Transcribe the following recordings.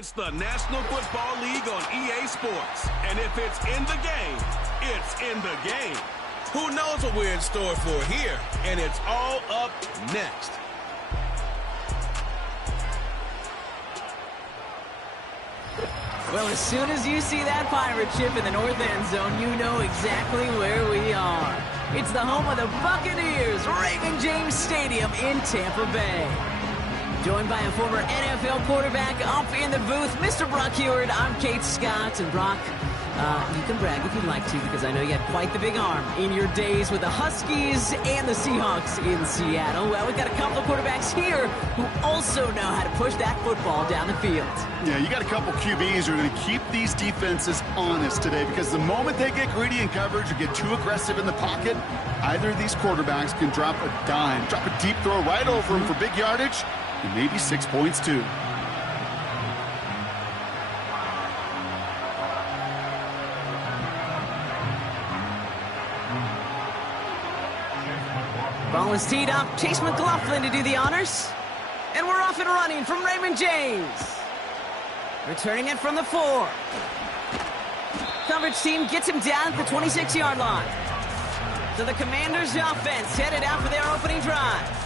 It's the National Football League on EA Sports. And if it's in the game, it's in the game. Who knows what we're in store for here? And it's all up next. Well, as soon as you see that pirate ship in the north end zone, you know exactly where we are. It's the home of the Buccaneers, Raymond James Stadium in Tampa Bay. Joined by a former NFL quarterback up in the booth, Mr. Brock Heward. I'm Kate Scott, and Brock, you can brag if you'd like to, because I know you had quite the big arm in your days with the Huskies and the Seahawks in Seattle. Well, we've got a couple of quarterbacks here who also know how to push that football down the field. Yeah, you got a couple QBs who are going to keep these defenses honest today, because the moment they get greedy in coverage or get too aggressive in the pocket, either of these quarterbacks can drop a dime, drop a deep throw right over them for big yardage, and maybe 6 points too. Ball is teed up. Chase McLaughlin to do the honors. And we're off and running from Raymond James. Returning it from the 4. Coverage team gets him down at the 26-yard line. So the Commanders' offense headed out for their opening drive.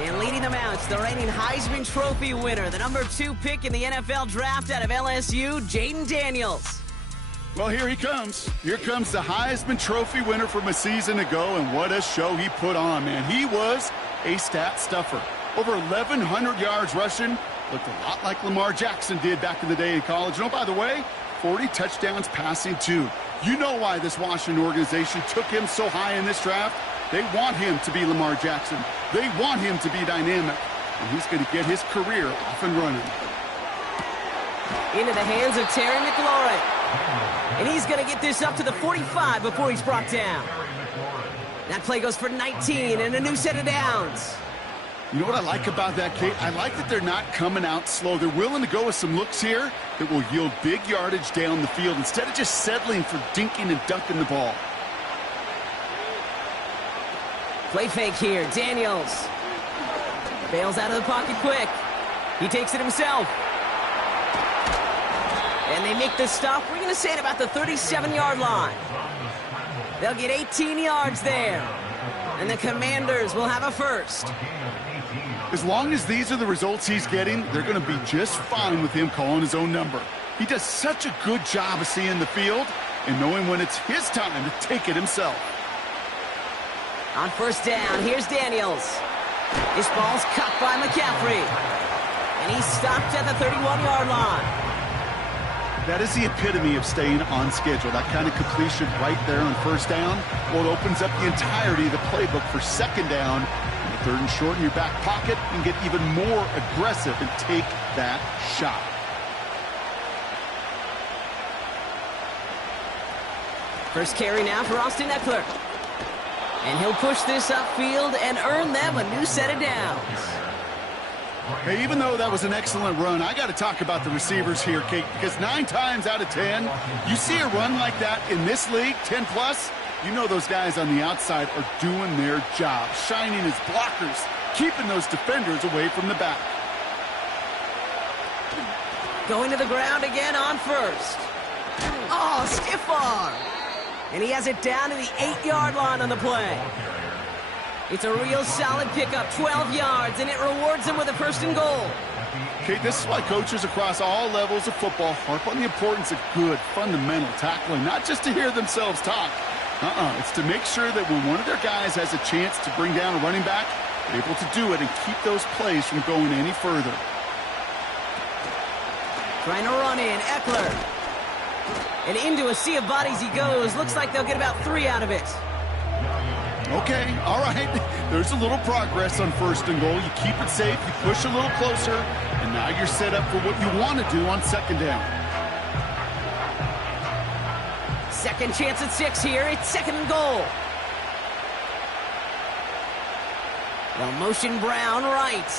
And leading them out, it's the reigning Heisman Trophy winner, the number 2 pick in the NFL draft out of LSU, Jaden Daniels. Well, here he comes. Here comes the Heisman Trophy winner from a season ago, and what a show he put on, man. He was a stat stuffer. Over 1,100 yards rushing. Looked a lot like Lamar Jackson did back in the day in college. And oh, by the way, 40 touchdowns passing too. You know why this Washington organization took him so high in this draft? They want him to be Lamar Jackson. They want him to be dynamic. And he's going to get his career off and running. Into the hands of Terry McLaurin. And he's going to get this up to the 45 before he's brought down. That play goes for 19 and a new set of downs. You know what I like about that, Kate? I like that they're not coming out slow. They're willing to go with some looks here that will yield big yardage down the field instead of just settling for dinking and dunking the ball. Play fake here. Daniels bails out of the pocket quick. He takes it himself. And they make the stop. We're going to say it about the 37-yard line. They'll get 18 yards there. And the Commanders will have a first. As long as these are the results he's getting, they're going to be just fine with him calling his own number. He does such a good job of seeing the field and knowing when it's his time to take it himself. On first down, here's Daniels. This ball's cut by McCaffrey. And he's stopped at the 31-yard line. That is the epitome of staying on schedule. That kind of completion right there on first down. Well, it opens up the entirety of the playbook for second down. And third and short in your back pocket and get even more aggressive and take that shot. First carry now for Austin Eckler. And he'll push this upfield and earn them a new set of downs. Hey, even though that was an excellent run, I got to talk about the receivers here, Kate, because 9 times out of 10, you see a run like that in this league, 10+, you know those guys on the outside are doing their job, shining as blockers, keeping those defenders away from the back. Going to the ground again on first. Oh, stiff arm. And he has it down to the 8-yard line on the play. It's a real solid pickup, 12 yards, and it rewards him with a first and goal. Okay, this is why coaches across all levels of football harp on the importance of good, fundamental tackling, not just to hear themselves talk. It's to make sure that when one of their guys has a chance to bring down a running back, they're able to do it and keep those plays from going any further. Trying to run in, Eckler. And into a sea of bodies he goes. Looks like they'll get about 3 out of it. Okay, all right. There's a little progress on first and goal. You keep it safe, you push a little closer, and now you're set up for what you want to do on second down. Second chance at 6 here. It's second and goal. Well, motion Brown right.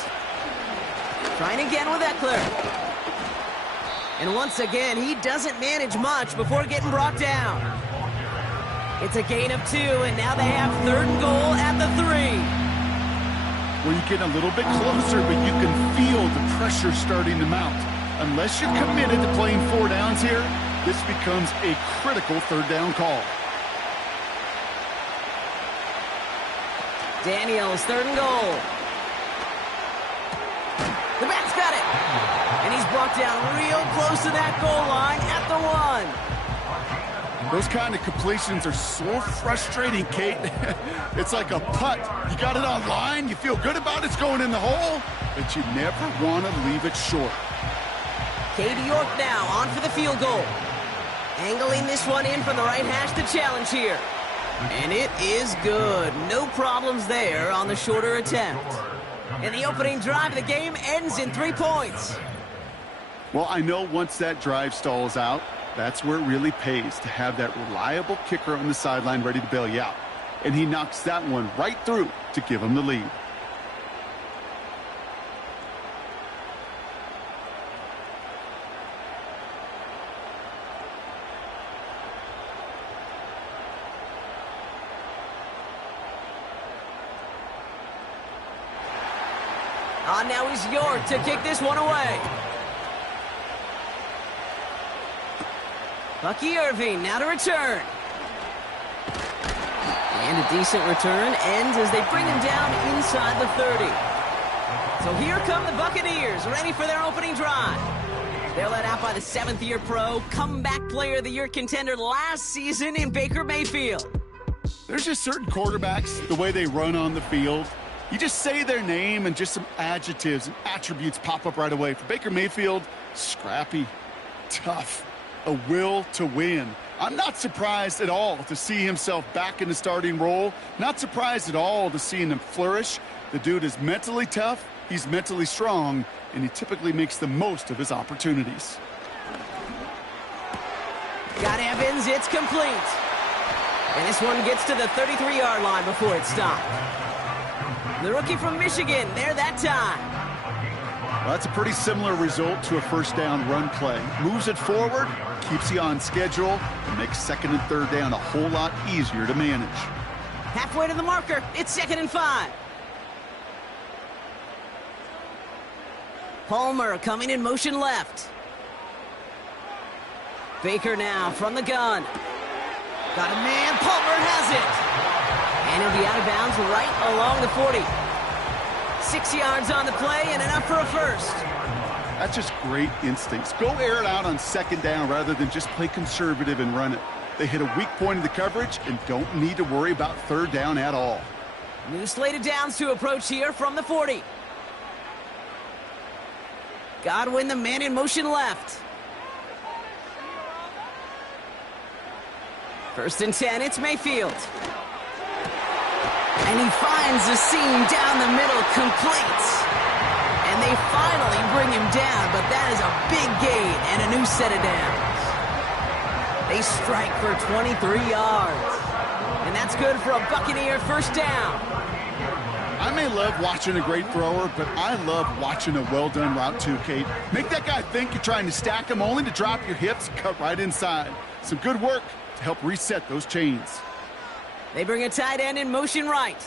Trying again with Eckler. And once again, he doesn't manage much before getting brought down. It's a gain of 2, and now they have third and goal at the 3. Well, you get a little bit closer, but you can feel the pressure starting to mount. Unless you're committed to playing 4 downs here, this becomes a critical third down call. Daniels, 3rd and goal. The back's got it. And he's brought down real close to that goal line at the 1. Those kind of completions are so frustrating, Kate. It's like a putt. You got it on line, you feel good about it's going in the hole, but you never want to leave it short. Katie York now on for the field goal. Angling this one in from the right hash to challenge here. And it is good. No problems there on the shorter attempt. And the opening drive of the game ends in 3 points. Well, I know once that drive stalls out, that's where it really pays to have that reliable kicker on the sideline ready to bail you out. And he knocks that one right through to give him the lead. Now he's York to kick this one away. Bucky Irving now to return. And a decent return ends as they bring him down inside the 30. So here come the Buccaneers, ready for their opening drive. They're led out by the 7th-year pro, comeback player of the year contender last season in Baker Mayfield. There's just certain quarterbacks, the way they run on the field, you just say their name and just some adjectives and attributes pop up right away. For Baker Mayfield, scrappy, tough, a will to win. I'm not surprised at all to see himself back in the starting role. Not surprised at all to see him flourish. The dude is mentally tough, he's mentally strong, and he typically makes the most of his opportunities. Got Evans, it's complete. And this one gets to the 33-yard line before it's stopped. The rookie from Michigan, there that time. Well, that's a pretty similar result to a first down run play. Moves it forward, keeps you on schedule, and makes 2nd and 3rd down a whole lot easier to manage. Halfway to the marker, it's 2nd and 5. Palmer coming in motion left. Baker now from the gun. Got a man, Palmer has it. And he'll be out of bounds right along the 40. 6 yards on the play and enough for a first. That's just great instincts. Go air it out on 2nd down rather than just play conservative and run it. They hit a weak point in the coverage and don't need to worry about 3rd down at all. New slate of downs to approach here from the 40. Godwin, the man in motion left. 1st and 10, it's Mayfield. And he finds the seam down the middle, complete. And they finally bring him down, but that is a big gain and a new set of downs. They strike for 23 yards. And that's good for a Buccaneer 1st down. I may love watching a great thrower, but I love watching a well-done route too, Kate. Make that guy think you're trying to stack him only to drop your hips, cut right inside. Some good work to help reset those chains. They bring a tight end in motion right.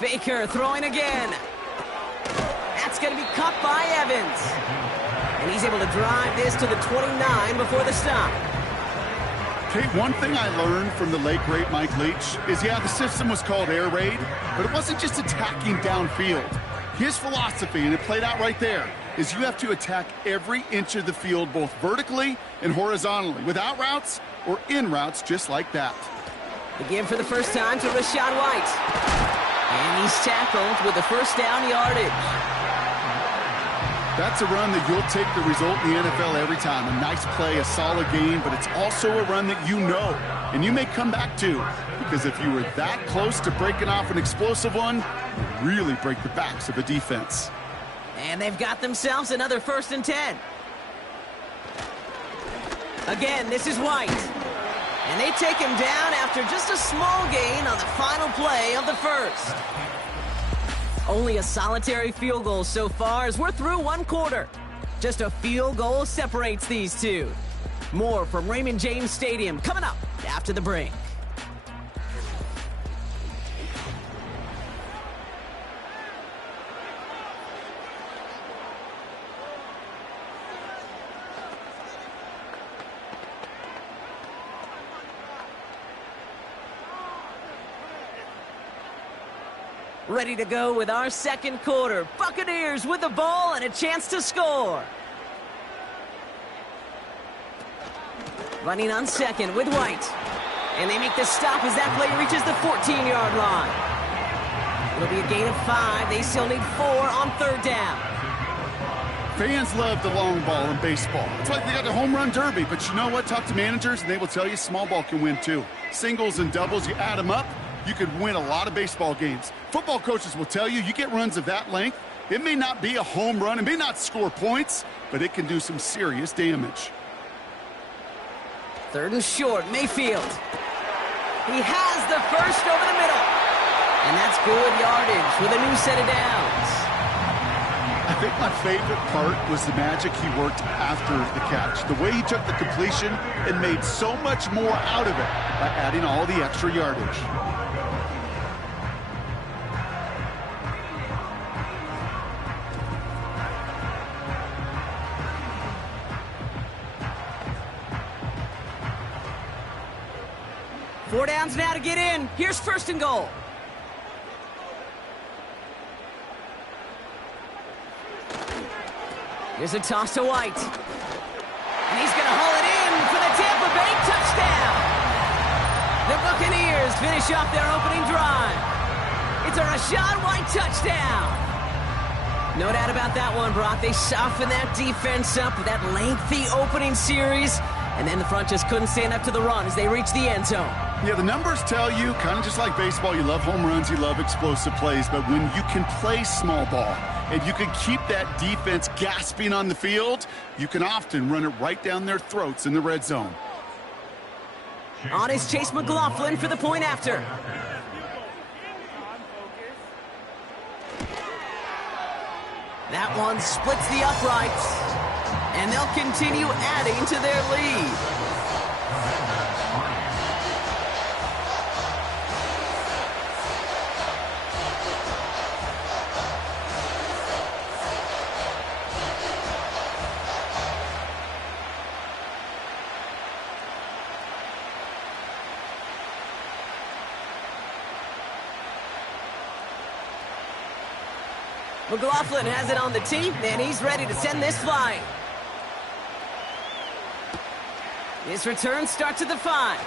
Baker throwing again. That's going to be caught by Evans. And he's able to drive this to the 29 before the stop. Kate, one thing I learned from the late, great Mike Leach is, yeah, the system was called air raid, but it wasn't just attacking downfield. His philosophy, and it played out right there, is you have to attack every inch of the field, both vertically and horizontally, without routes or in routes just like that. The give for the first time to Rachaad White. And he's tackled with the 1st down yardage. That's a run that you'll take the result in the NFL every time. A nice play, a solid game, but it's also a run that you know, and you may come back to, because if you were that close to breaking off an explosive one, you really break the backs of a defense. And they've got themselves another 1st and 10. Again, this is White. And they take him down after just a small gain on the final play of the 1st. Only a solitary field goal so far as we're through 1 quarter. Just a field goal separates these two. More from Raymond James Stadium coming up after the break. Ready to go with our second quarter. Buccaneers with the ball and a chance to score. Running on second with White. And they make the stop as that play reaches the 14-yard line. It'll be a gain of 5. They still need 4 on third down. Fans love the long ball in baseball. It's like they got the home run derby, but you know what? Talk to managers and they will tell you small ball can win too. Singles and doubles, you add them up, you could win a lot of baseball games. Football coaches will tell you get runs of that length. It may not be a home run, it may not score points, but it can do some serious damage. Third and short, Mayfield. He has the first over the middle. And that's good yardage with a new set of downs. I think my favorite part was the magic he worked after the catch. The way he took the completion and made so much more out of it by adding all the extra yardage. Four downs now to get in. Here's first and goal. Here's a toss to White. And he's going to haul it in for the Tampa Bay touchdown. The Buccaneers finish off their opening drive. It's a Rachaad White touchdown. No doubt about that one, Brock. They softened that defense up with that lengthy opening series. And then the front just couldn't stand up to the run as they reached the end zone. Yeah, the numbers tell you, kind of just like baseball, you love home runs, you love explosive plays, but when you can play small ball and you can keep that defense gasping on the field, you can often run it right down their throats in the red zone. On is Chase McLaughlin for the point after. That one splits the uprights, and they'll continue adding to their lead. McLaughlin has it on the tee, and he's ready to send this flying. This return starts at the 5.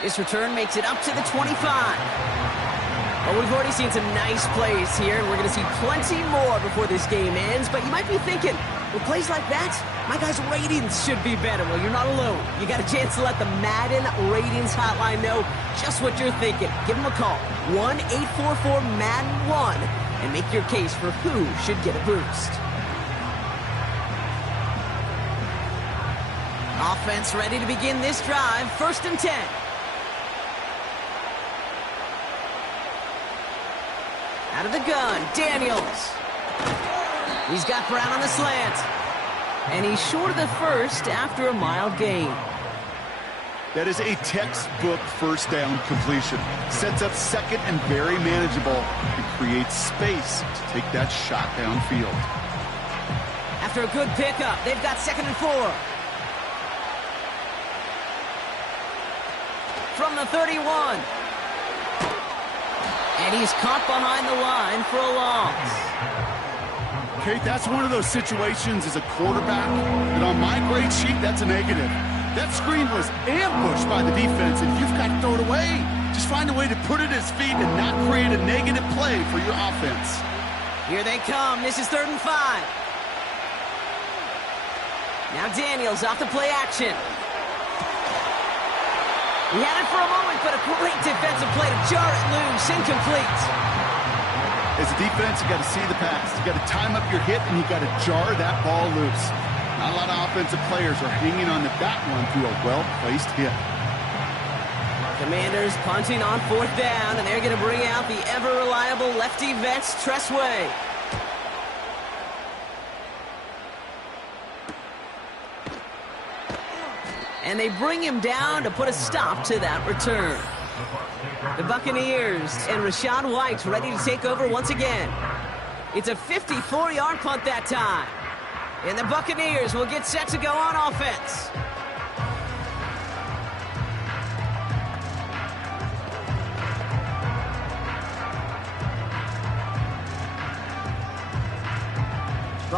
This return makes it up to the 25. Well, we've already seen some nice plays here, and we're going to see plenty more before this game ends. But you might be thinking, with plays like that, my guys' ratings should be better. Well, you're not alone. You got a chance to let the Madden Ratings Hotline know just what you're thinking. Give them a call, 1-844-MADDEN-1. And make your case for who should get a boost. Offense ready to begin this drive. First and 10. Out of the gun, Daniels. He's got Brown on the slant. And he's short of the first after a mild gain. That is a textbook first down completion. Sets up second and very manageable and creates space to take that shot downfield. After a good pickup, they've got second and 4. From the 31. And he's caught behind the line for a loss. Kate, that's one of those situations as a quarterback that on my grade sheet, that's a negative. That screen was ambushed by the defense, and you've got to throw it away. Just find a way to put it at his feet and not create a negative play for your offense. Here they come. This is third and 5. Now Daniels off the play action. He had it for a moment, but a great defensive play to jar it loose. Incomplete. As a defense, you got to see the pass. You got to time up your hit, and you got to jar that ball loose. Not a lot of offensive players are hanging on to that one through a well-placed hit. Commanders punting on fourth down, and they're going to bring out the ever-reliable lefty vets, Tressway. And they bring him down to put a stop to that return. The Buccaneers and Rachaad White ready to take over once again. It's a 54-yard punt that time. And the Buccaneers will get set to go on offense.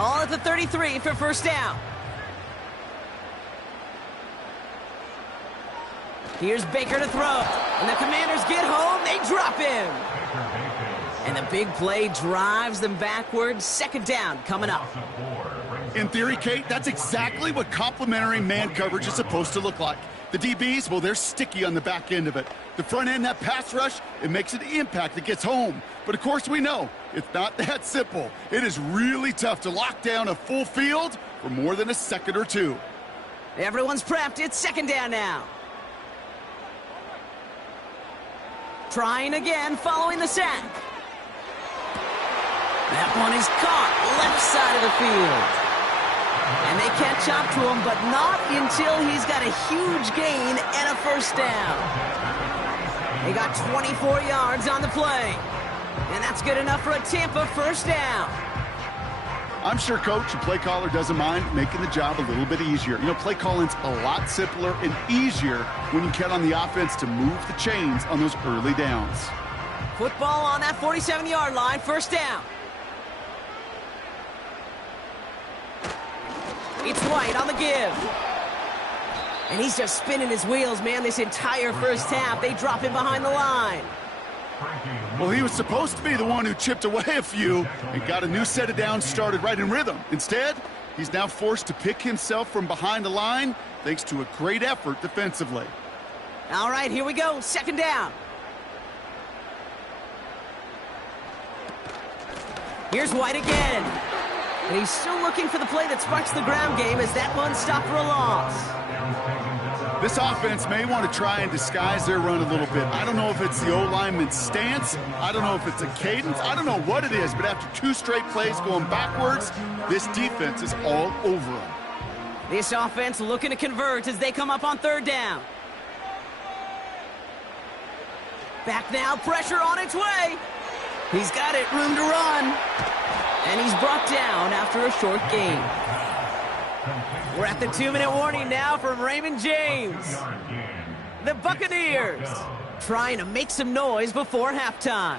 Ball at the 33 for first down. Here's Baker to throw. And the Commanders get home. They drop him. And the big play drives them backwards. Second down coming up. In theory, Kate, that's exactly what complementary man coverage is supposed to look like. The DBs, well, they're sticky on the back end of it. The front end, that pass rush, it makes an impact that gets home. But, of course, we know it's not that simple. It is really tough to lock down a full field for more than a second or two. Everyone's prepped. It's second down now. Trying again following the sack. That one is caught left side of the field. And they catch up to him, but not until he's got a huge gain and a first down. They got 24 yards on the play. And that's good enough for a Tampa first down. I'm sure Coach and play caller doesn't mind making the job a little bit easier. You know, play calling's a lot simpler and easier when you count on the offense to move the chains on those early downs. Football on that 47-yard line, first down. It's White on the give. And he's just spinning his wheels, man, this entire first half. They drop him behind the line. Well, he was supposed to be the one who chipped away a few and got a new set of downs started right in rhythm. Instead, he's now forced to pick himself from behind the line thanks to a great effort defensively. All right, here we go. Second down. Here's White again. And he's still looking for the play that sparks the ground game as that one stopped for a loss. This offense may want to try and disguise their run a little bit. I don't know if it's the O-lineman's stance. I don't know if it's a cadence. I don't know what it is, but after two straight plays going backwards, this defense is all over them. This offense looking to convert as they come up on third down. Back now, pressure on its way. He's got it, room to run. And he's brought down after a short gain. We're at the 2-minute warning now from Raymond James. The Buccaneers trying to make some noise before halftime.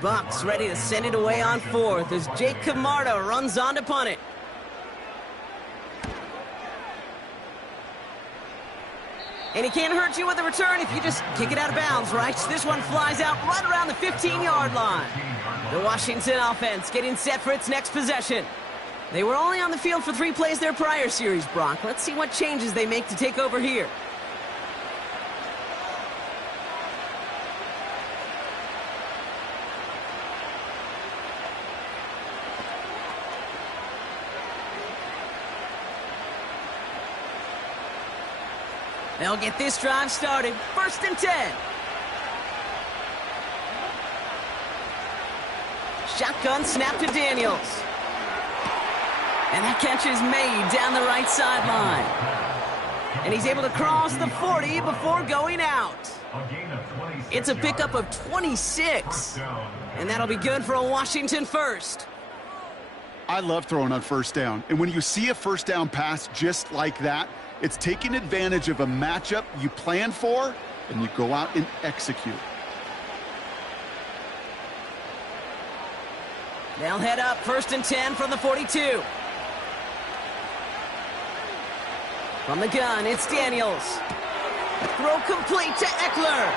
Bucs ready to send it away on fourth as Jake Camarda runs on to punt it. And he can't hurt you with a return if you just kick it out of bounds, right? This one flies out right around the 15-yard line. The Washington offense getting set for its next possession. They were only on the field for 3 plays their prior series, Brock. Let's see what changes they make to take over here. They'll get this drive started. 1st and 10. Shotgun snap to Daniels. And that catch is made down the right sideline. And he's able to cross the 40 before going out. It's a pickup of 26. And that'll be good for a Washington first. I love throwing on first down. And when you see a first down pass just like that, it's taking advantage of a matchup you plan for, and you go out and execute. They'll head up 1st and 10 from the 42. From the gun, it's Daniels. Throw complete to Eckler.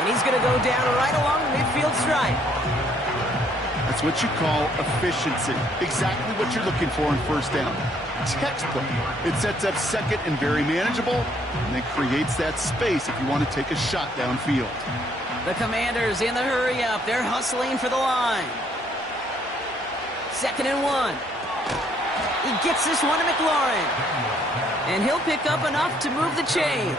And he's going to go down right along the midfield stripe. That's what you call efficiency. Exactly what you're looking for in first down. Textbook. It sets up second and very manageable, and then creates that space if you want to take a shot downfield. The Commanders in the hurry up. They're hustling for the line. 2nd and 1. He gets this one to McLaurin. And he'll pick up enough to move the chains.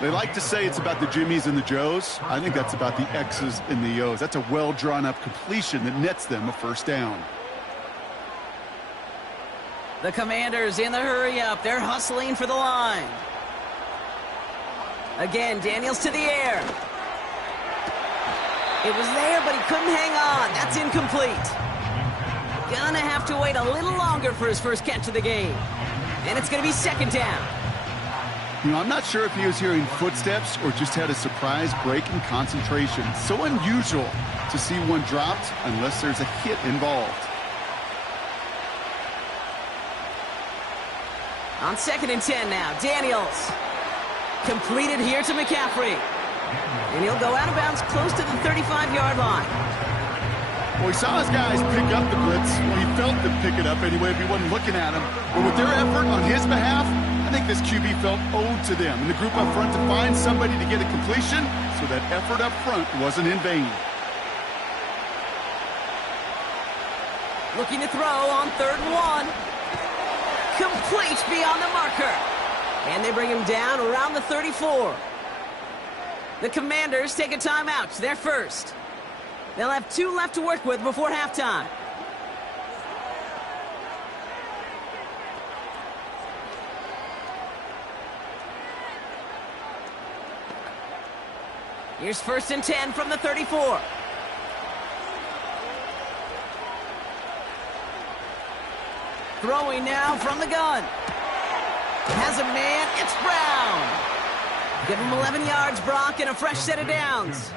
They like to say it's about the Jimmies and the Joes. I think that's about the X's and the O's. That's a well-drawn-up completion that nets them a first down. The Commanders in the hurry up. They're hustling for the line. Again, Daniels to the air. It was there, but he couldn't hang on. That's incomplete. gonna have to wait a little longer for his first catch of the game. And it's gonna be second down. You know, I'm not sure if he was hearing footsteps or just had a surprise break in concentration. So unusual to see one dropped unless there's a hit involved. On 2nd and 10 now, Daniels. Completed here to McCaffrey. And he'll go out of bounds close to the 35-yard line. Well, he saw his guys pick up the blitz. Well, he felt them pick it up anyway if he wasn't looking at him. But with their effort on his behalf, I think this QB felt owed to them and the group up front to find somebody to get a completion, so that effort up front wasn't in vain. Looking to throw on 3rd and 1. Complete beyond the marker. And they bring him down around the 34. The Commanders take a timeout. They're first. They'll have 2 left to work with before halftime. Here's 1st and 10 from the 34. Throwing now from the gun. Has a man. It's Brown. Give him 11 yards, Brock, and a fresh set of downs.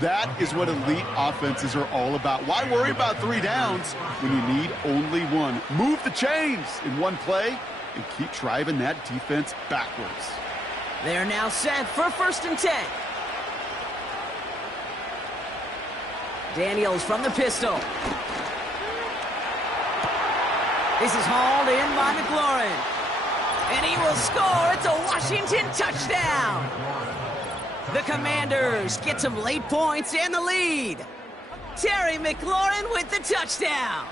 That is what elite offenses are all about. Why worry about 3 downs when you need only 1? Move the chains in one play and keep driving that defense backwards. They're now set for 1st and 10. Daniels from the pistol. This is hauled in by McLaurin. And he will score. It's a Washington touchdown. The Commanders get some late points and the lead. Terry McLaurin with the touchdown.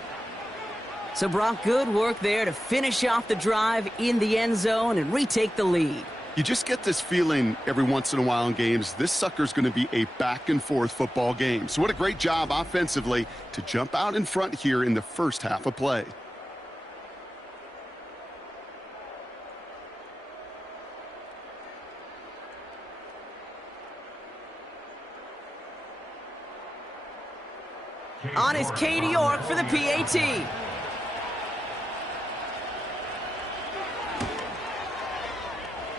So, Brock, good work there to finish off the drive in the end zone and retake the lead. You just get this feeling every once in a while in games, this sucker's going to be a back-and-forth football game. So what a great job offensively to jump out in front here in the first half of play. On is Katie York for the PAT.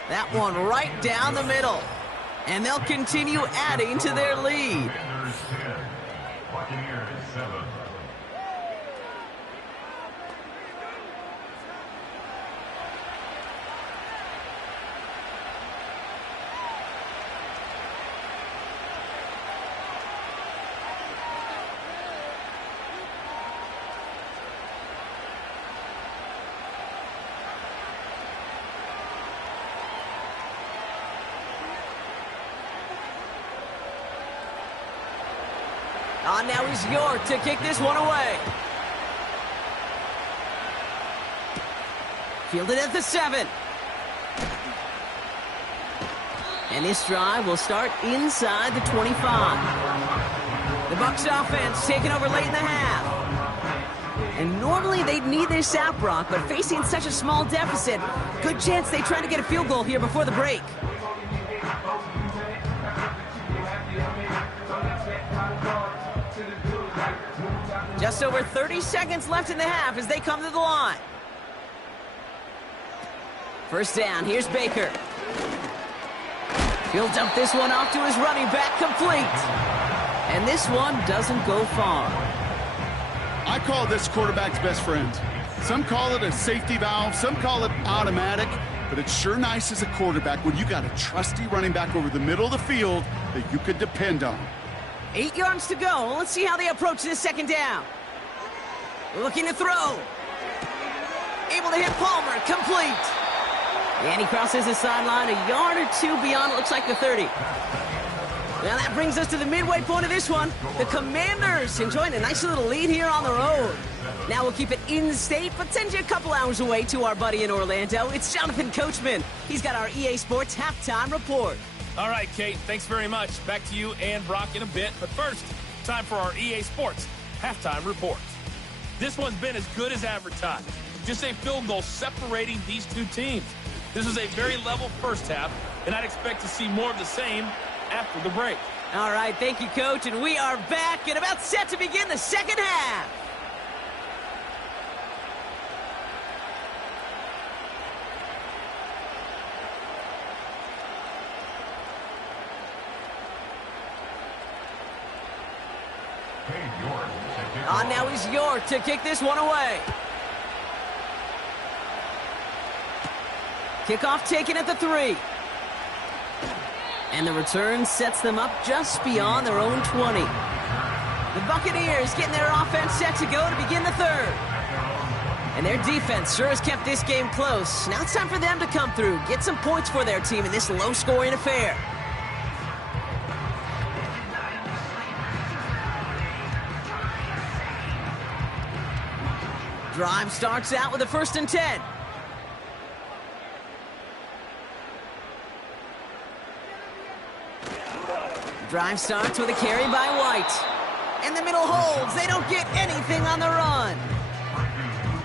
That one right down the middle. And they'll continue adding to their lead. On now is York to kick this one away. Fielded at the 7. And this drive will start inside the 25. The Bucs offense taking over late in the half. And normally they'd need this out, Brock, but facing such a small deficit, good chance they try to get a field goal here before the break. Just over 30 seconds left in the half as they come to the line. First down, here's Baker. He'll dump this one off to his running back, complete. And this one doesn't go far. I call this quarterback's best friend. Some call it a safety valve, some call it automatic, but it's sure nice as a quarterback when you got a trusty running back over the middle of the field that you could depend on. 8 yards to go. Let's see how they approach this second down. Looking to throw. Able to hit Palmer. Complete. And he crosses the sideline a yard or 2 beyond, it looks like the 30. Now that brings us to the midway point of this one. The Commanders enjoying a nice little lead here on the road. Now we'll keep it in state, but send you a couple hours away to our buddy in Orlando. It's Jonathan Coachman. He's got our EA Sports halftime report. All right, Kate, thanks very much. Back to you and Brock in a bit. But first, time for our EA Sports halftime report. This one's been as good as advertised. Just a field goal separating these two teams. This was a very level first half, and I'd expect to see more of the same after the break. All right, thank you, Coach. And we are back and about set to begin the second half. On now is York to kick this one away. Kickoff taken at the 3. And the return sets them up just beyond their own 20. The Buccaneers getting their offense set to go to begin the 3rd. And their defense sure has kept this game close. Now it's time for them to come through, get some points for their team in this low-scoring affair. Drive starts out with a 1st and 10. Drive starts with a carry by White. And the middle holds. They don't get anything on the run.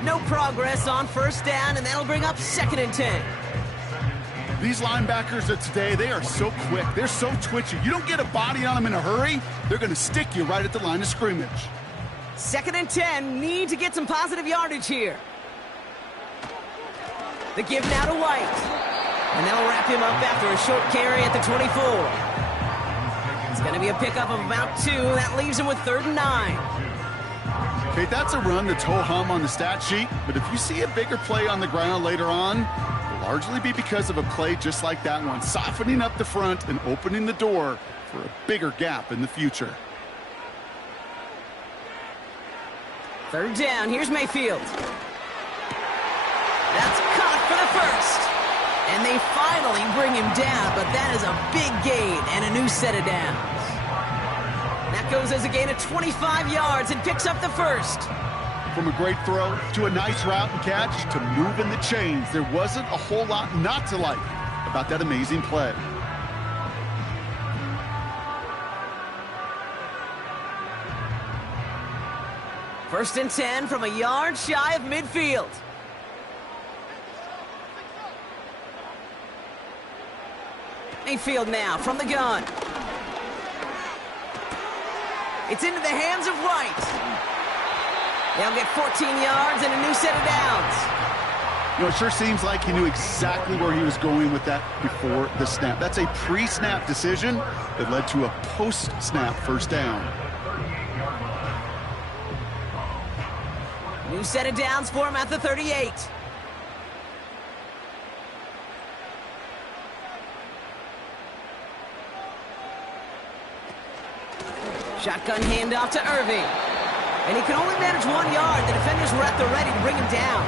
No progress on 1st down, and that'll bring up 2nd and 10. These linebackers of today, they are so quick. They're so twitchy. You don't get a body on them in a hurry, they're going to stick you right at the line of scrimmage. 2nd and 10. Need to get some positive yardage here. The give now to White. And that'll wrap him up after a short carry at the 24. It's going to be a pickup of about 2. That leaves him with 3rd and 9. Okay, that's a run that's ho-hum on the stat sheet, but if you see a bigger play on the ground later on, it'll largely be because of a play just like that one, softening up the front and opening the door for a bigger gap in the future. 3rd down. Here's Mayfield. That's caught for the 1st. And they finally bring him down, but that is a big gain and a new set of downs. That goes as a gain of 25 yards and picks up the 1st. From a great throw to a nice route and catch to moving the chains, there wasn't a whole lot not to like about that amazing play. First and 10 from a yard shy of midfield. Mayfield now from the gun. It's into the hands of White. They'll get 14 yards and a new set of downs. You know, it sure seems like he knew exactly where he was going with that before the snap. That's a pre-snap decision that led to a post-snap 1st down. New set of downs for him at the 38. Shotgun handoff to Irving. And he can only manage 1 yard. The defenders were at the ready to bring him down.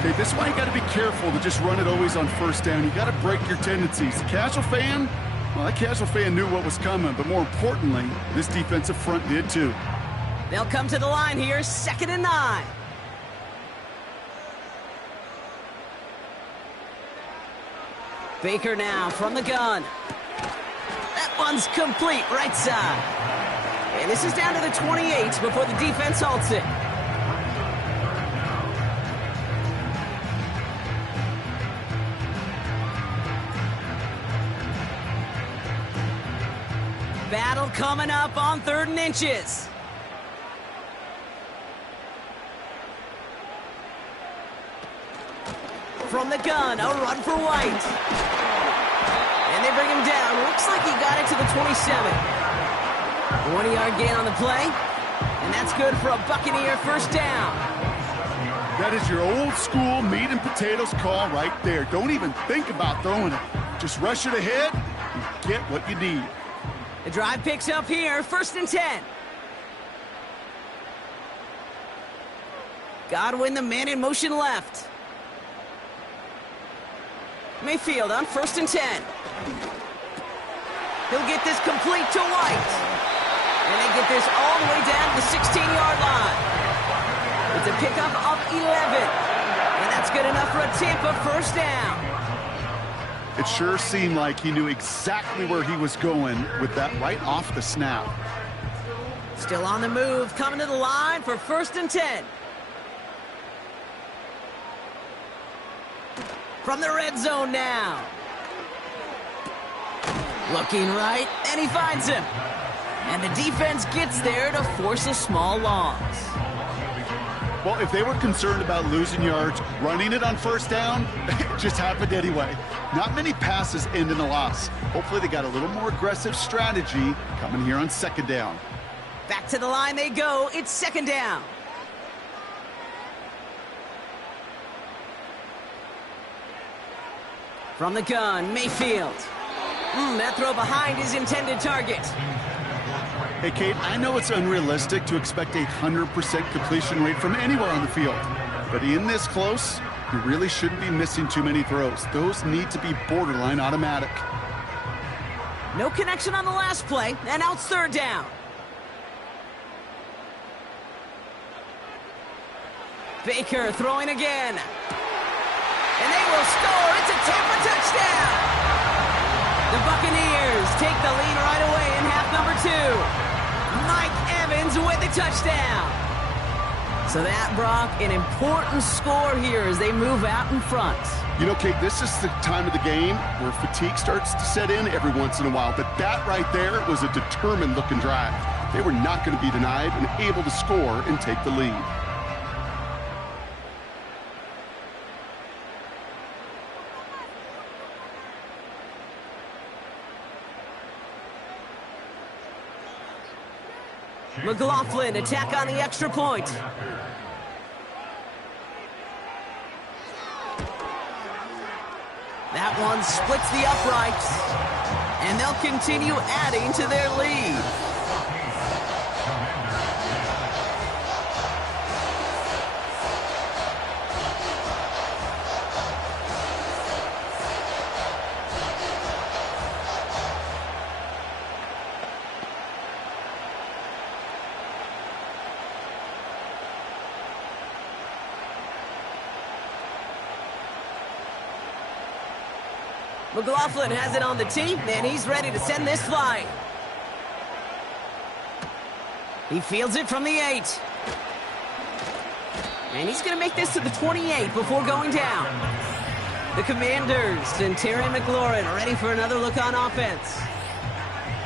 Okay, this is why you got to be careful to just run it always on 1st down. You got to break your tendencies. The casual fan, well, that casual fan knew what was coming, but more importantly, this defensive front did too. They'll come to the line here, 2nd and 9. Baker now from the gun. That one's complete, right side. And this is down to the 28 before the defense halts it. Battle coming up on 3rd and inches. From the gun, a run for White. And they bring him down. Looks like he got it to the 27. 20-yard gain on the play. And that's good for a Buccaneer 1st down. That is your old school meat and potatoes call right there. Don't even think about throwing it. Just rush it ahead and get what you need. The drive picks up here, 1st and 10. Godwin, the man in motion left. Mayfield on 1st and 10. He'll get this complete to White. And they get this all the way down to the 16-yard line. It's a pickup of 11. And that's good enough for a Tampa 1st down. It sure seemed like he knew exactly where he was going with that right off the snap. Still on the move, coming to the line for 1st and 10. From the red zone now. Looking right, and he finds him. And the defense gets there to force a small loss. Well, if they were concerned about losing yards, running it on 1st down, it just happened anyway. Not many passes end in a loss. Hopefully they got a little more aggressive strategy coming here on 2nd down. Back to the line they go. It's second down. From the gun, Mayfield. That throw behind his intended target. Hey, Kate, I know it's unrealistic to expect a 100% completion rate from anywhere on the field. But in this close, you really shouldn't be missing too many throws. Those need to be borderline automatic. No connection on the last play, and now it's third down. Baker throwing again. And they will score. It's a Tampa touchdown. The Buccaneers take the lead right away in half number 2. Mike Evans with the touchdown. So that, Brock, an important score here as they move out in front. You know, Kate, this is the time of the game where fatigue starts to set in every once in a while. But that right there was a determined-looking drive. They were not going to be denied and able to score and take the lead. McLaughlin attack on the extra point. That one splits the uprights, and they'll continue adding to their lead. McLaughlin has it on the tee, and he's ready to send this flying. He fields it from the 8. And he's going to make this to the 28 before going down. The Commanders and Terry McLaurin are ready for another look on offense.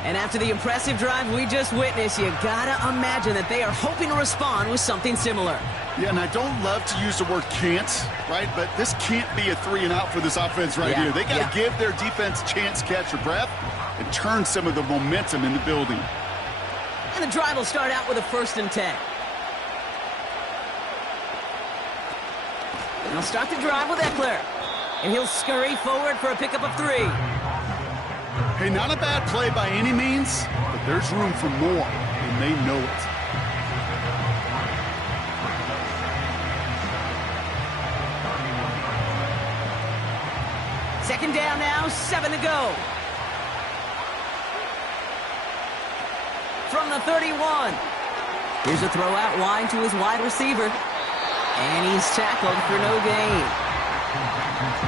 And after the impressive drive we just witnessed, you gotta imagine that they are hoping to respond with something similar. Yeah, and I don't love to use the word can't, right? But this can't be a 3-and-out for this offense right here. They got to give their defense a chance to catch their breath and turn some of the momentum in the building. And the drive will start out with a 1st and 10. And they'll start the drive with Eckler. And he'll scurry forward for a pickup of 3. Hey, not a bad play by any means, but there's room for more, and they know it. Second down now, 7 to go. From the 31. Here's a throw out wide to his wide receiver. And he's tackled for no gain.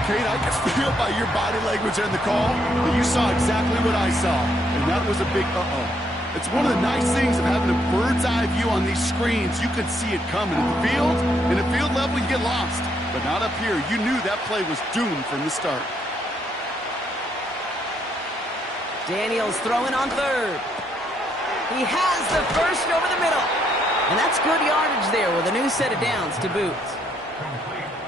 Kate, I can feel by your body language and the call that you saw exactly what I saw. And that was a big uh-oh. It's one of the nice things of having a bird's eye view on these screens. You could see it coming in the field. In the field level, you get lost. But not up here. You knew that play was doomed from the start. Daniels throwing on 3rd. He has the first over the middle. And that's good yardage there with a new set of downs to boot.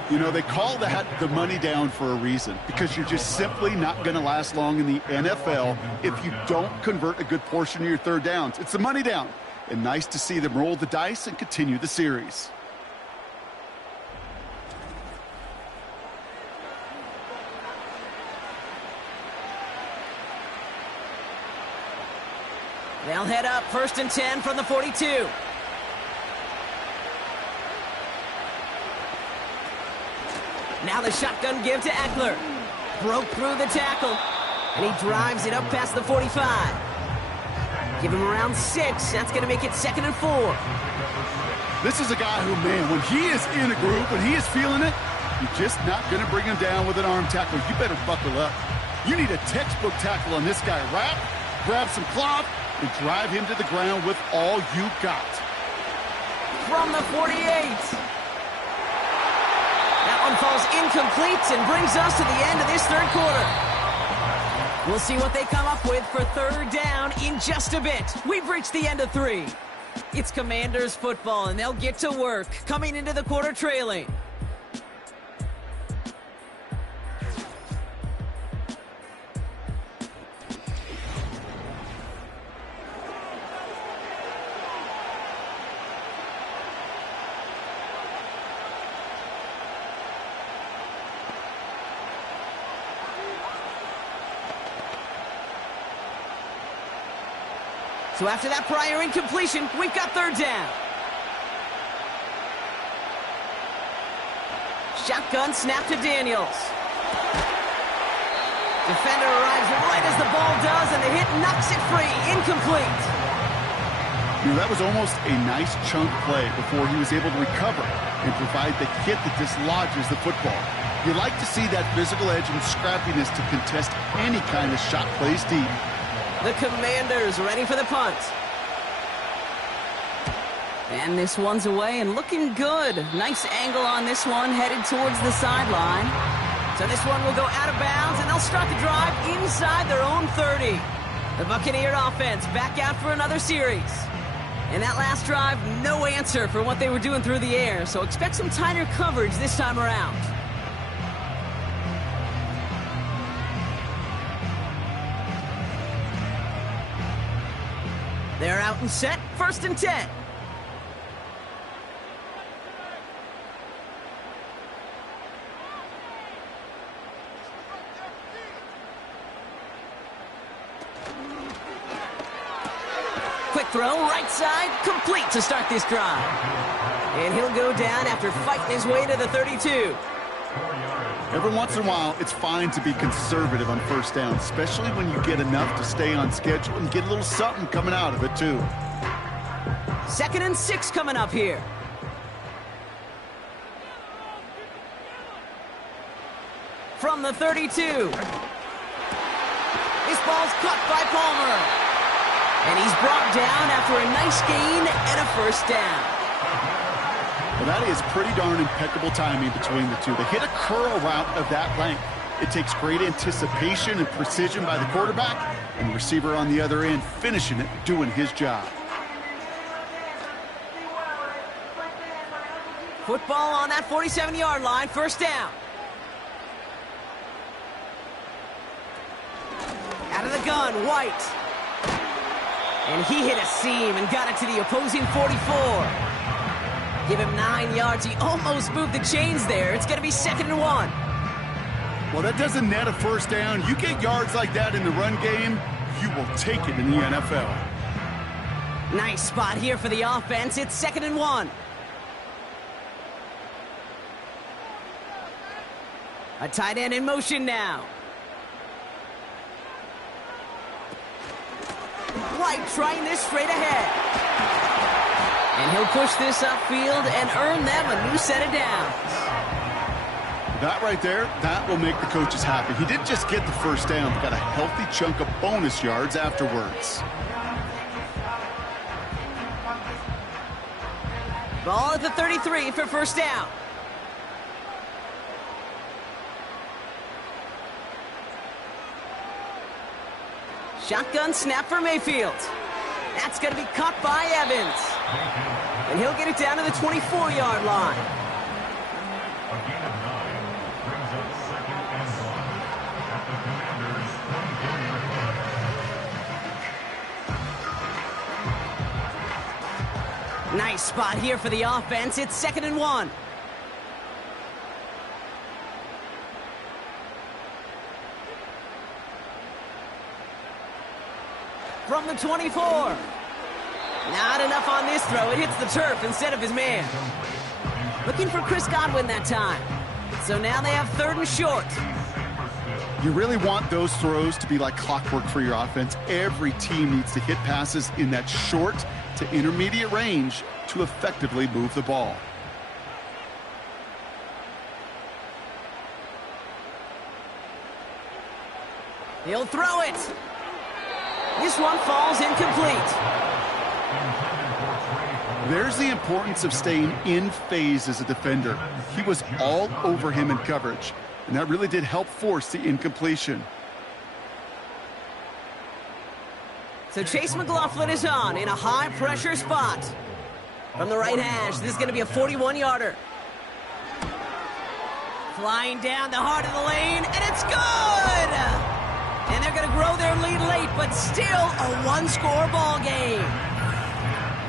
You know, they call that the money down for a reason, because you're just simply not going to last long in the NFL if you don't convert a good portion of your 3rd downs. It's the money down. And nice to see them roll the dice and continue the series. They'll head up 1st and 10 from the 42. Now the shotgun give to Eckler. Broke through the tackle. And he drives it up past the 45. Give him around 6. That's going to make it 2nd and 4. This is a guy who, man, when he is in a group, when he is feeling it, you're just not going to bring him down with an arm tackle. You better buckle up. You need a textbook tackle on this guy. Wrap, grab some cloth, and drive him to the ground with all you got. From the 48. That one falls incomplete and brings us to the end of this 3rd quarter. We'll see what they come up with for 3rd down in just a bit. We've reached the end of 3. It's Commanders football, and they'll get to work, coming into the quarter trailing. So after that prior incompletion, we've got third down. Shotgun snap to Daniels. Defender arrives right as the ball does, and the hit knocks it free. Incomplete. That was almost a nice chunk play before he was able to recover and provide the hit that dislodges the football. You like to see that physical edge and scrappiness to contest any kind of shot plays deep. The Commanders ready for the punt. And this one's away and looking good. Nice angle on this one, headed towards the sideline. So this one will go out of bounds, and they'll start the drive inside their own 30. The Buccaneer offense back out for another series. And that last drive, no answer for what they were doing through the air, so expect some tighter coverage this time around. They're out and set, 1st and 10. Quick throw, right side, complete to start this drive. And he'll go down after fighting his way to the 32. Every once in a while, it's fine to be conservative on first down, especially when you get enough to stay on schedule and get a little something coming out of it, too. 2nd and 6 coming up here. From the 32. This ball's caught by Palmer. And he's brought down after a nice gain and a 1st down. Well, that is pretty darn impeccable timing between the two. They hit a curl route of that length. It takes great anticipation and precision by the quarterback, and the receiver on the other end finishing it, doing his job. Football on that 47-yard line, 1st down. Out of the gun, White. And he hit a seam and got it to the opposing 44. Give him 9 yards. He almost moved the chains there. It's going to be 2nd and 1. Well, that doesn't net a 1st down. You get yards like that in the run game, you will take it in the NFL. Nice spot here for the offense. It's 2nd and 1. A tight end in motion now. White trying this straight ahead. And he'll push this upfield and earn them a new set of downs. That right there, that will make the coaches happy. He didn't just get the 1st down, but got a healthy chunk of bonus yards afterwards. Ball at the 33 for 1st down. Shotgun snap for Mayfield. That's going to be caught by Evans. And he'll get it down to the 24-yard line. Nice spot here for the offense. It's 2nd and 1. From the 24. Not enough on this throw. It hits the turf instead of his man. Looking for Chris Godwin that time. So now they have 3rd and short. You really want those throws to be like clockwork for your offense. Every team needs to hit passes in that short to intermediate range to effectively move the ball. He'll throw it. This one falls incomplete. There's the importance of staying in phase as a defender. He was all over him in coverage, and that really did help force the incompletion. So Chase McLaughlin is on in a high-pressure spot. From the right hash, this is going to be a 41-yarder. Flying down the heart of the lane, and it's good! And they're going to grow their lead late, but still a one-score ball game.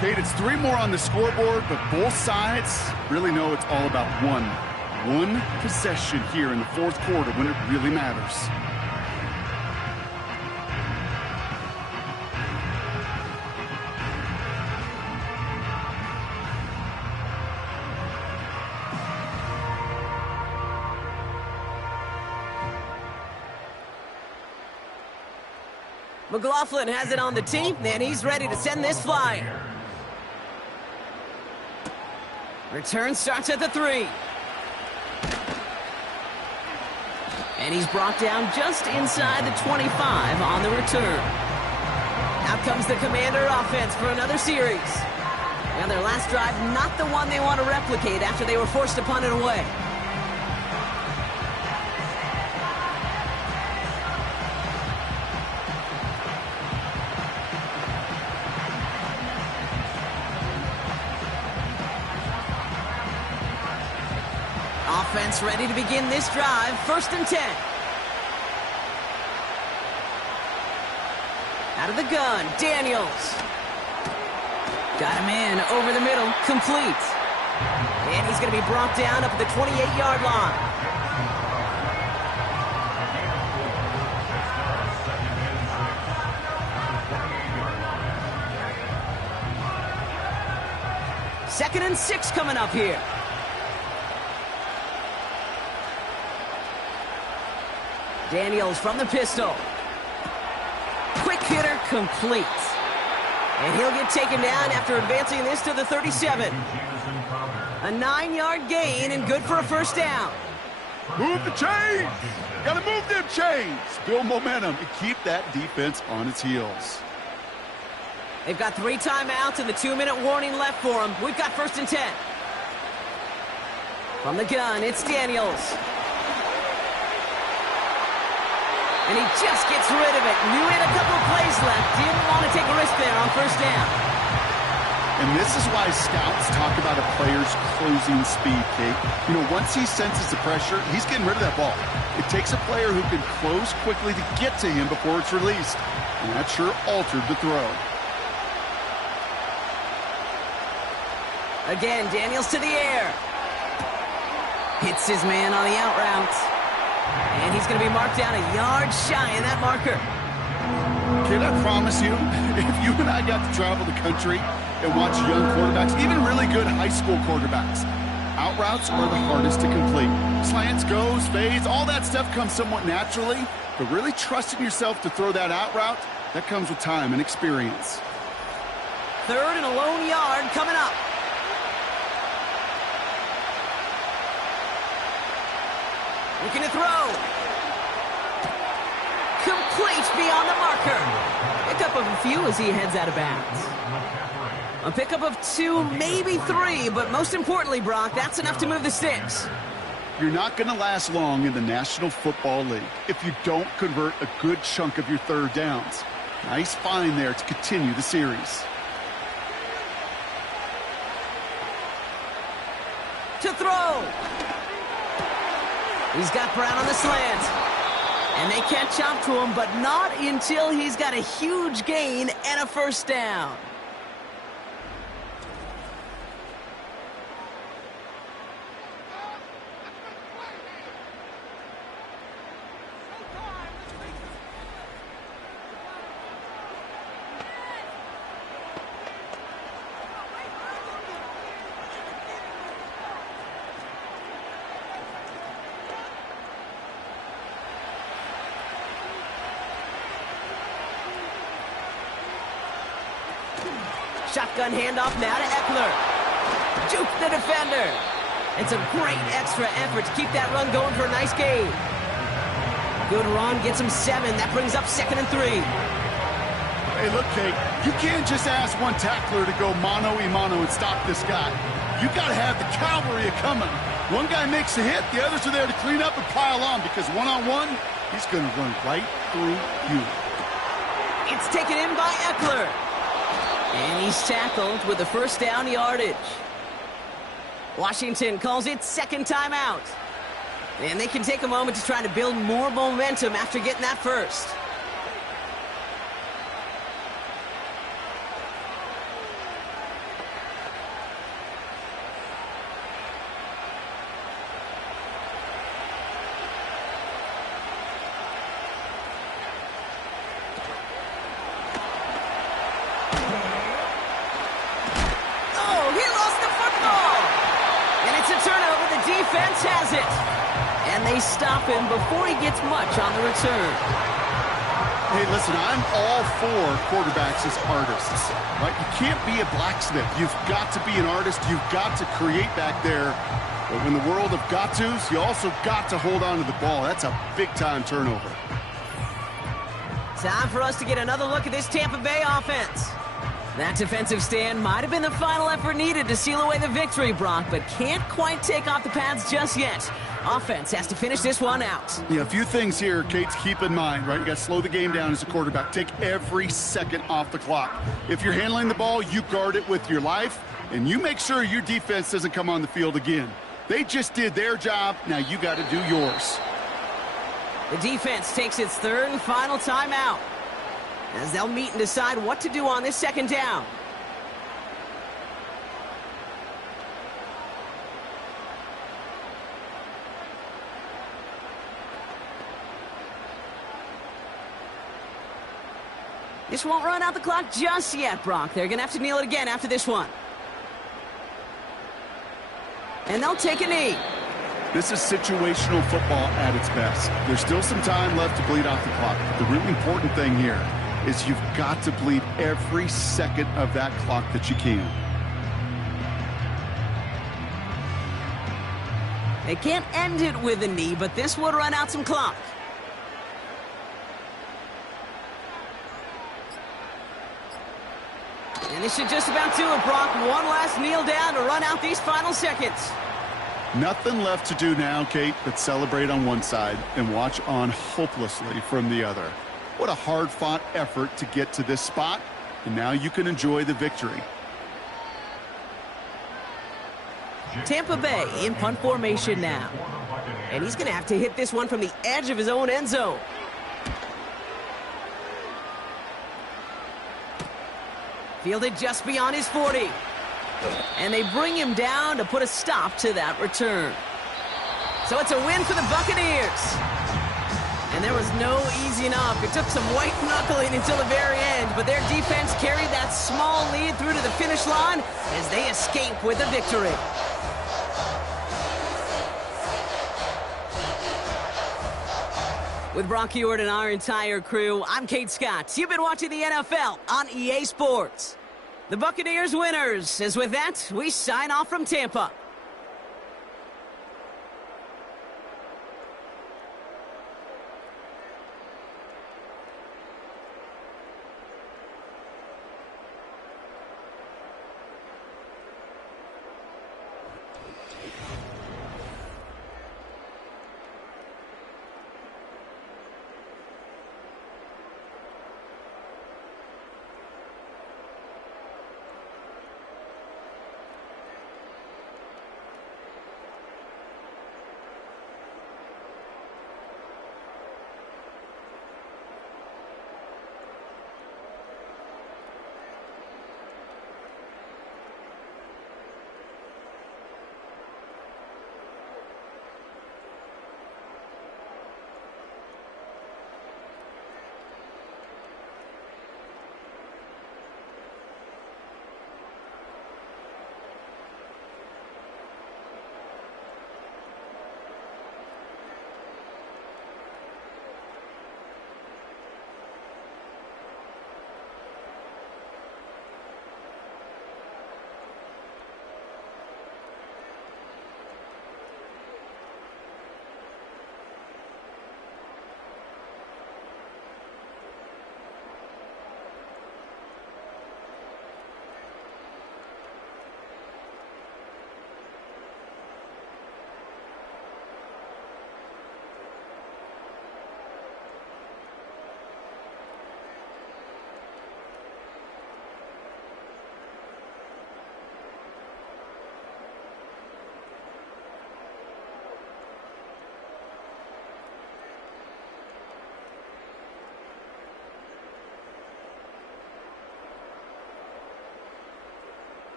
Kate, it's 3 more on the scoreboard, but both sides really know it's all about one possession here in the 4th quarter when it really matters. McLaughlin has it on the tee, and he's ready to send this flyer. Return starts at the 3. And he's brought down just inside the 25 on the return. Out comes the Commander offense for another series. Now their last drive, not the one they want to replicate after they were forced to punt it away. Offense ready to begin this drive. 1st and 10. Out of the gun, Daniels. Got him in over the middle, complete. And he's going to be brought down up at the 28-yard line. Second and 6 coming up here. Daniels from the pistol. Quick hitter, complete. And he'll get taken down after advancing this to the 37. A 9-yard gain and good for a 1st down. Move the chains! Gotta move them chains! Build momentum and keep that defense on its heels. They've got 3 timeouts and the 2-minute warning left for them. We've got 1st and 10. From the gun, it's Daniels. And he just gets rid of it. Knew he had a couple of plays left. Didn't want to take a risk there on 1st down. And this is why scouts talk about a player's closing speed, Kate. You know, once he senses the pressure, he's getting rid of that ball. It takes a player who can close quickly to get to him before it's released. And that sure altered the throw. Again, Daniels to the air. Hits his man on the out route. And he's going to be marked down a yard shy of that marker. Kid, I promise you, if you and I got to travel the country and watch young quarterbacks, even really good high school quarterbacks, out routes are the hardest to complete. Slants, goes, fades, all that stuff comes somewhat naturally, but really trusting yourself to throw that out route, that comes with time and experience. 3rd and a lone yard coming up. Looking to throw. Complete beyond the marker. Pickup of a few as he heads out of bounds. A pickup of 2, maybe 3, but most importantly, Brock, that's enough to move the sticks. You're not going to last long in the National Football League if you don't convert a good chunk of your 3rd downs. Nice find there to continue the series. To throw. He's got Brown on the slant. And they catch up to him, but not until he's got a huge gain and a 1st down. Shotgun handoff now to Eckler. Juke the defender. It's a great extra effort to keep that run going for a nice gain. Good run, gets him 7. That brings up 2nd and 3. Hey, look, Kate, you can't just ask one tackler to go mano-a-mano and stop this guy. You got to have the cavalry coming. One guy makes a hit, the others are there to clean up and pile on, because one-on-one, he's going to run right through you. It's taken in by Eckler. And he's tackled with the 1st down yardage. Washington calls it 2nd timeout. And they can take a moment to try to build more momentum after getting that 1st. Defense has it. And they stop him before he gets much on the return. Hey, listen, I'm all for quarterbacks as artists, right? You can't be a blacksmith. You've got to be an artist. You've got to create back there. But in the world of got-tos, you also got to hold on to the ball. That's a big-time turnover. Time for us to get another look at this Tampa Bay offense. That defensive stand might have been the final effort needed to seal away the victory, Brock, but can't quite take off the pads just yet. Offense has to finish this one out. Yeah, a few things here, Kate, to keep in mind, right? You got to slow the game down as a quarterback. Take every second off the clock. If you're handling the ball, you guard it with your life, and you make sure your defense doesn't come on the field again. They just did their job. Now you got to do yours. The defense takes its third and final timeout as they'll meet and decide what to do on this second down. This won't run out the clock just yet, Brock. They're going to have to kneel it again after this one. And they'll take a knee. This is situational football at its best. There's still some time left to bleed off the clock. But the really important thing here is you've got to bleed every second of that clock that you can. They can't end it with a knee, but this would run out some clock. And this should just about do it, Brock. One last kneel down to run out these final seconds. Nothing left to do now, Kate, but celebrate on one side and watch on hopelessly from the other. What a hard-fought effort to get to this spot, and now you can enjoy the victory. Tampa Bay in punt formation now. And he's going to have to hit this one from the edge of his own end zone. Fielded just beyond his 40. And they bring him down to put a stop to that return. So it's a win for the Buccaneers. And there was no easing up. It took some white knuckling until the very end, but their defense carried that small lead through to the finish line as they escape with a victory. With Brock Ewart and our entire crew, I'm Kate Scott. You've been watching the NFL on EA Sports. The Buccaneers winners, as with that, we sign off from Tampa.